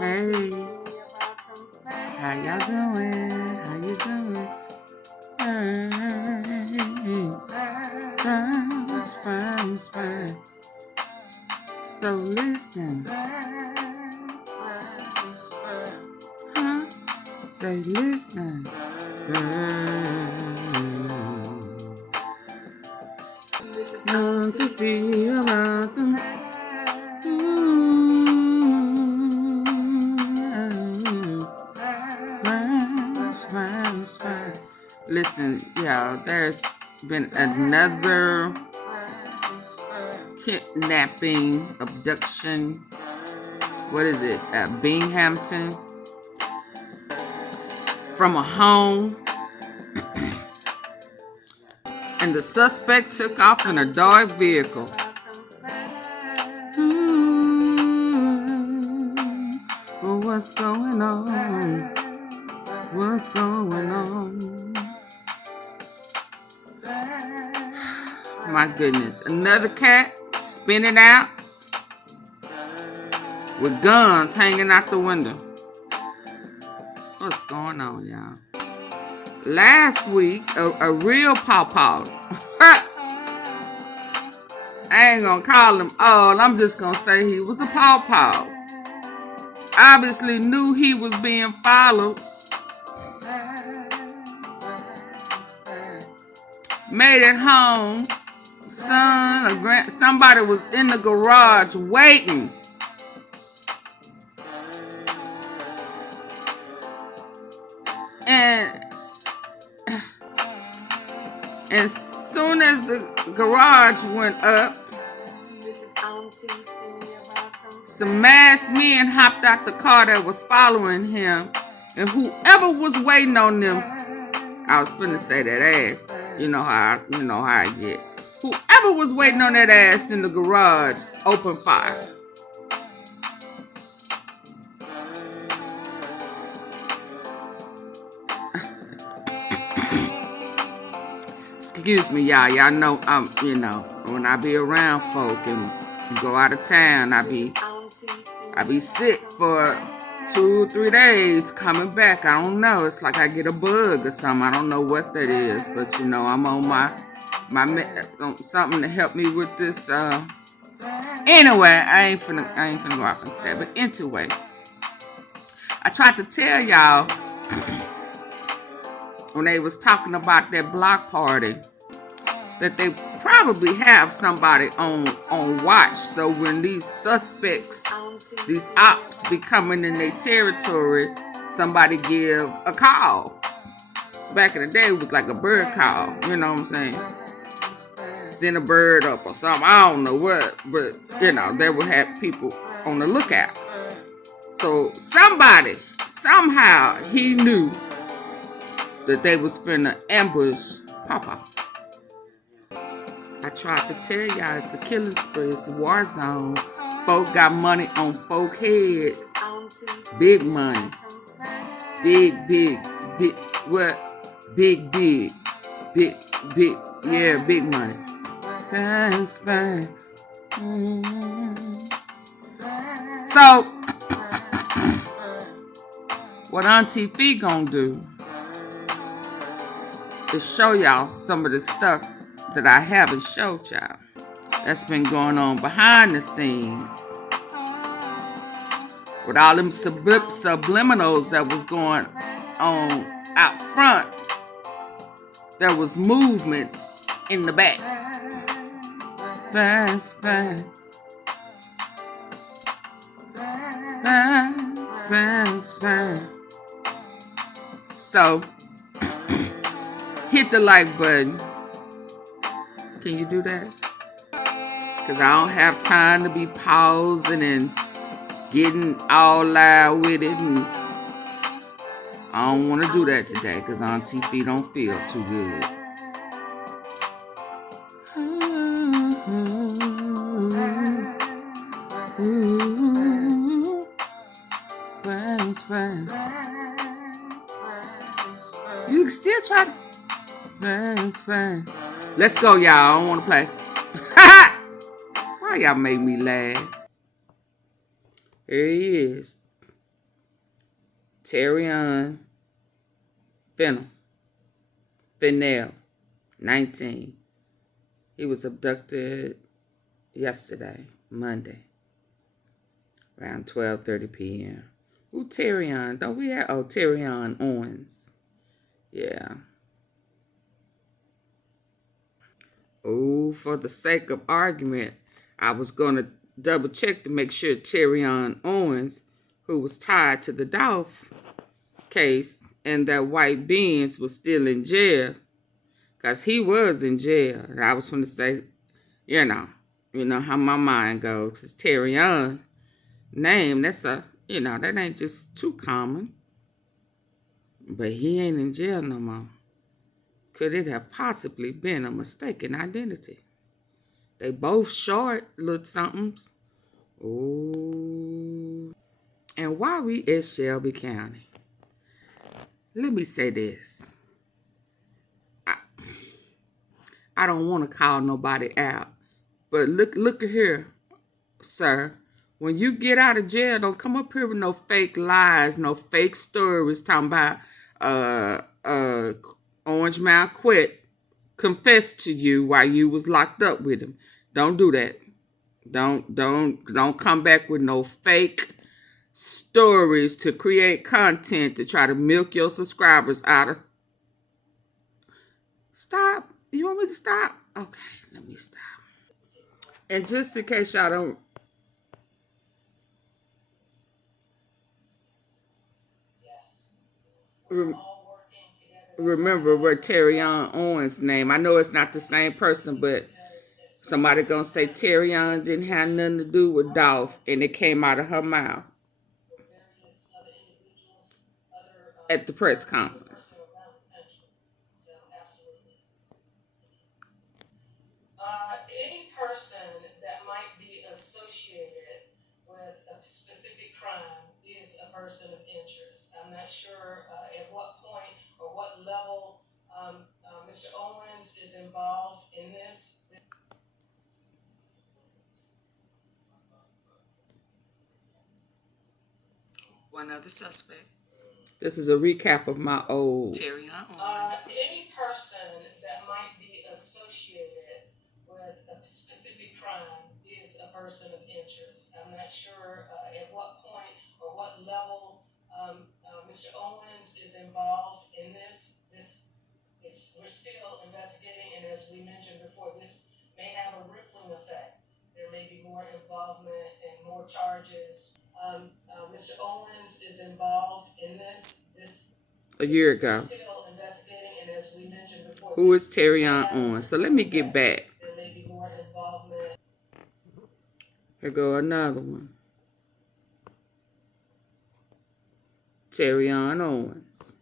Hey, how y'all doing? How you doing? Fine. So listen. Huh? Say listen. Want to feel about them. Listen, y'all, there's been another kidnapping, abduction. What is it? At Binghamton. From a home. And the suspect took off in a dark vehicle. Well, what's going on? What's going on? My goodness. Another cat spinning out with guns hanging out the window. What's going on, y'all? Last week, a real pawpaw. I ain't gonna call him all. I'm just gonna say he was a pawpaw. Obviously knew he was being followed. Made it home. Son or somebody was in the garage waiting. And as soon as the garage went up, some masked men hopped out the car that was following him, and whoever was waiting on them, I was finna say that ass. You know how I get. Whoever was waiting on that ass in the garage opened fire. Excuse me, y'all. Y'all know when I be around folk and go out of town, I be sick for 2 or 3 days. Coming back, I don't know. It's like I get a bug or something. I don't know what that is, but I'm on my something to help me with this. Anyway, I ain't finna go off into that. But anyway, I tried to tell y'all when they was talking about that block party that they probably have somebody on watch. So when these suspects, these ops be coming in their territory, somebody give a call. Back in the day, it was like a bird call. You know what I'm saying? Send a bird up or something. I don't know what, but they would have people on the lookout. So somebody, somehow, he knew that they was finna ambush Papa. I tried to tell y'all it's a killing spree, it's a war zone. Folk got money on folk heads. Big money. Big. What? Big. Yeah, big money. Thanks. So, what Auntie Fee gonna do is show y'all some of the stuff that I haven't showed y'all. That's been going on behind the scenes. With all them subliminals that was going on out front. There was movement in the back. Fast. So, hit the like button. Can you do that? Because I don't have time to be pausing and getting all loud with it. And I don't want to do that today because Auntie Fee don't feel too good. Friends. You can still try to. Friends. Let's go, y'all. I don't want to play. Why y'all make me laugh? Here he is. TerrionFennell, 19. He was abducted yesterday, Monday, around 12:30 p.m. Who Terrion? Don't we have? Oh, Terrion Owens. Yeah. Oh, for the sake of argument, I was going to double check to make sure Terrion Owens, who was tied to the Dolph case, and that white Beans was still in jail, because he was in jail. And I was going to say, you know how my mind goes. It's Terrion name. That's that ain't just too common. But he ain't in jail no more. Could it have possibly been a mistaken identity? They both short little somethings. Oh. And while we in Shelby County, let me say this. I don't want to call nobody out. But look at here, sir. When you get out of jail, don't come up here with no fake lies, no fake stories talking about Orange Mouth quit confessed to you while you was locked up with him. Don't do that. Don't come back with no fake stories to create content to try to milk your subscribers out of. Stop. You want me to stop? Okay, let me stop. And just in case y'all don't remember where Terrion Owens' name. I know it's not the same person, but somebody gonna say Terrion didn't have nothing to do with Dolph, and it came out of her mouth at the press conference. Any person that might be associated with a specific crime is a person of interest. I'm not sure at what point or what level Mr. Owens is involved in this. One other suspect. This is a recap of my old. Terrion Owens. Any person that might be associated with a specific crime is a person of interest. I'm not sure at what point or what level Mr. Owens is involved in this. We're still investigating, and as we mentioned before, this may have a rippling effect. There may be more involvement and more charges. Mr. Owens is involved in this. A year ago. We're still investigating, and as we mentioned before, who is Terrion Owens? So let me get back. There may be more involvement. Here go another one. Terrion Owens.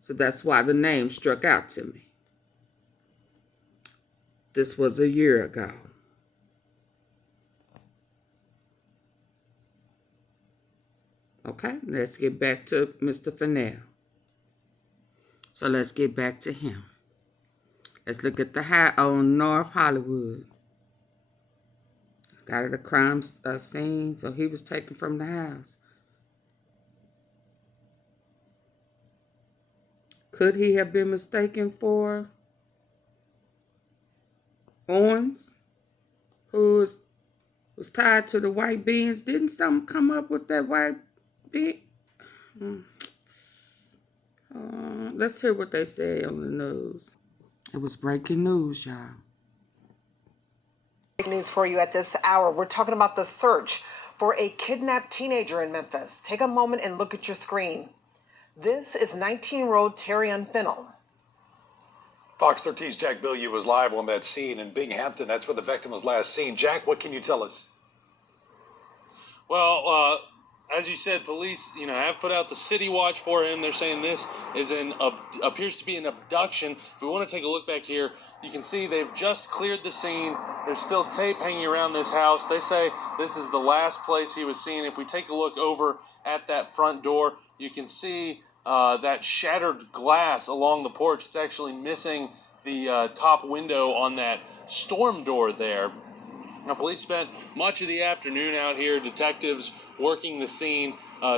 So that's why the name struck out to me. This was a year ago. Okay, let's get back to Mr. Fennell. So let's get back to him. Let's look at the high on North Hollywood. Got at a crime scene, so he was taken from the house. Could he have been mistaken for Owens, who was tied to the white beans? Didn't something come up with that white bean? Let's hear what they say on the news. It was breaking news, y'all. Big news for you at this hour. We're talking about the search for a kidnapped teenager in Memphis. Take a moment and look at your screen. This is 19-year-old Terrionfennell. Fox 13's Jack Bilyeu was live on that scene in Binghamton. That's where the victim was last seen. Jack, what can you tell us? Well, as you said, police, have put out the city watch for him. They're saying this is appears to be an abduction. If we want to take a look back here, you can see they've just cleared the scene. There's still tape hanging around this house. They say this is the last place he was seen. If we take a look over at that front door, you can see that shattered glass along the porch. It's actually missing the top window on that storm door there. Now, police spent much of the afternoon out here. Detectives working the scene,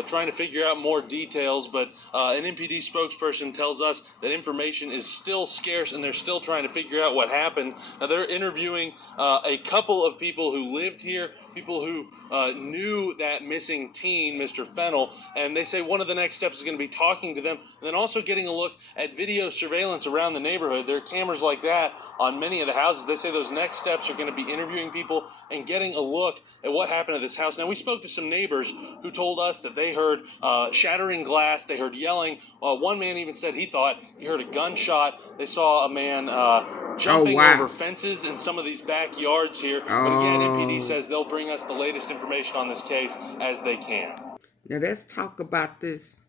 trying to figure out more details, but an MPD spokesperson tells us that information is still scarce and they're still trying to figure out what happened. Now, they're interviewing a couple of people who lived here, people who knew that missing teen, Mr. Fennell, and they say one of the next steps is going to be talking to them and then also getting a look at video surveillance around the neighborhood. There are cameras like that on many of the houses. They say those next steps are going to be interviewing people and getting a look at what happened at this house. Now, we spoke to some neighbors who told us that they heard shattering glass, they heard yelling. One man even said he thought he heard a gunshot. They saw a man jumping over fences in some of these backyards here. But again, MPD says they'll bring us the latest information on this case as they can. Now let's talk about this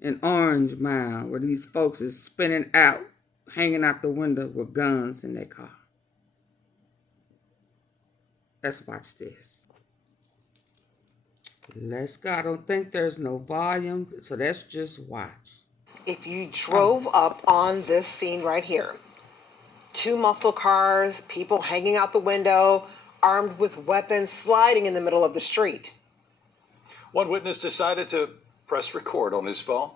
in Orange Mound, where these folks is spinning out, hanging out the window with guns in their car. Let's watch this. Let's go. I don't think there's no volume, so let's just watch. If you drove up on this scene right here, 2 muscle cars, people hanging out the window, armed with weapons, sliding in the middle of the street. One witness decided to press record on his phone.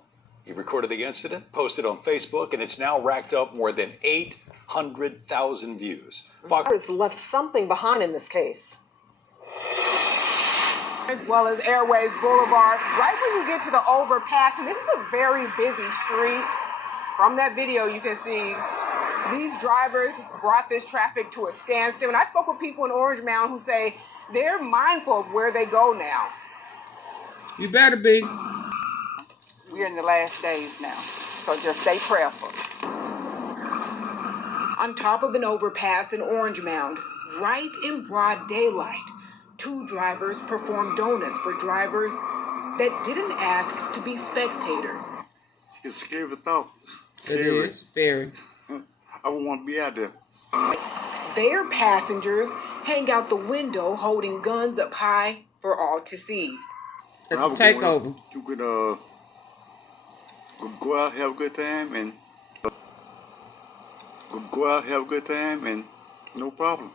He recorded the incident, posted on Facebook, and it's now racked up more than 800,000 views. Fox left something behind in this case. As well as Airways Boulevard, right when you get to the overpass, and this is a very busy street. From that video, you can see these drivers brought this traffic to a standstill. And I spoke with people in Orange Mound who say they're mindful of where they go now. You better be. We're in the last days now, so just stay prayerful. On top of an overpass in Orange Mound, right in broad daylight, 2 drivers performed donuts for drivers that didn't ask to be spectators. It's a scary thought. It is very. I wouldn't want to be out there. Their passengers hang out the window holding guns up high for all to see. It's a takeover. You could go out, have a good time, and no problem.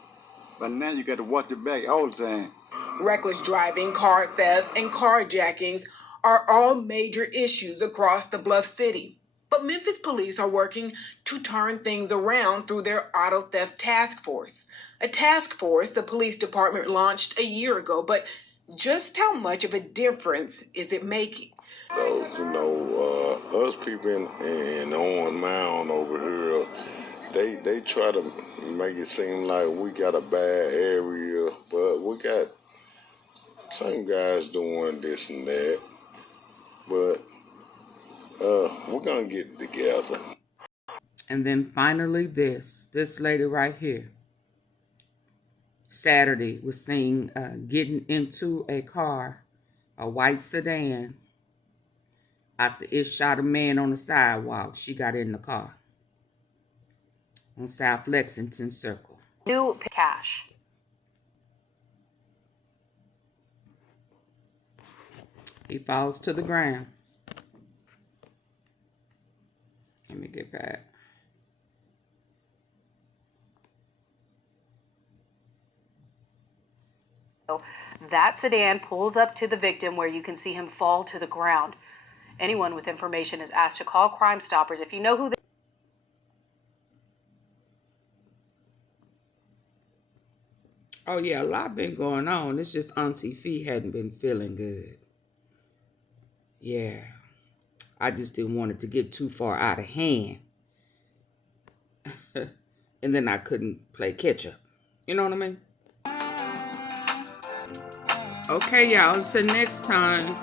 But now you got to watch your back all the time. Reckless driving, car thefts, and carjackings are all major issues across the Bluff City. But Memphis police are working to turn things around through their auto theft task force. A task force the police department launched a year ago, but just how much of a difference is it making? So, us people in Orange Mound over here, they try to make it seem like we got a bad area, but we got some guys doing this and that. But we're gonna get it together. And then finally this lady right here. Saturday was seen getting into a car, a white sedan. After it shot a man on the sidewalk, she got in the car on South Lexington Circle. New cash. He falls to the ground. Let me get back. That sedan pulls up to the victim where you can see him fall to the ground. Anyone with information is asked to call Crime Stoppers. If you know who they Oh yeah, a lot been going on. It's just Auntie Fee hadn't been feeling good. Yeah. I just didn't want it to get too far out of hand. And then I couldn't play catch up. You know what I mean? Okay, y'all. Until next time.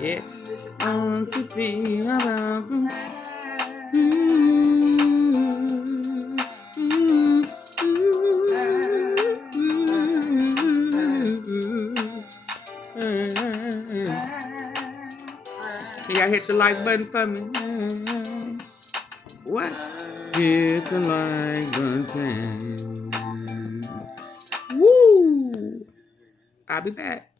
Yeah. Auntie Fee. Y'all hit the like button for me. What? Hit the like button. Woo! I'll be back.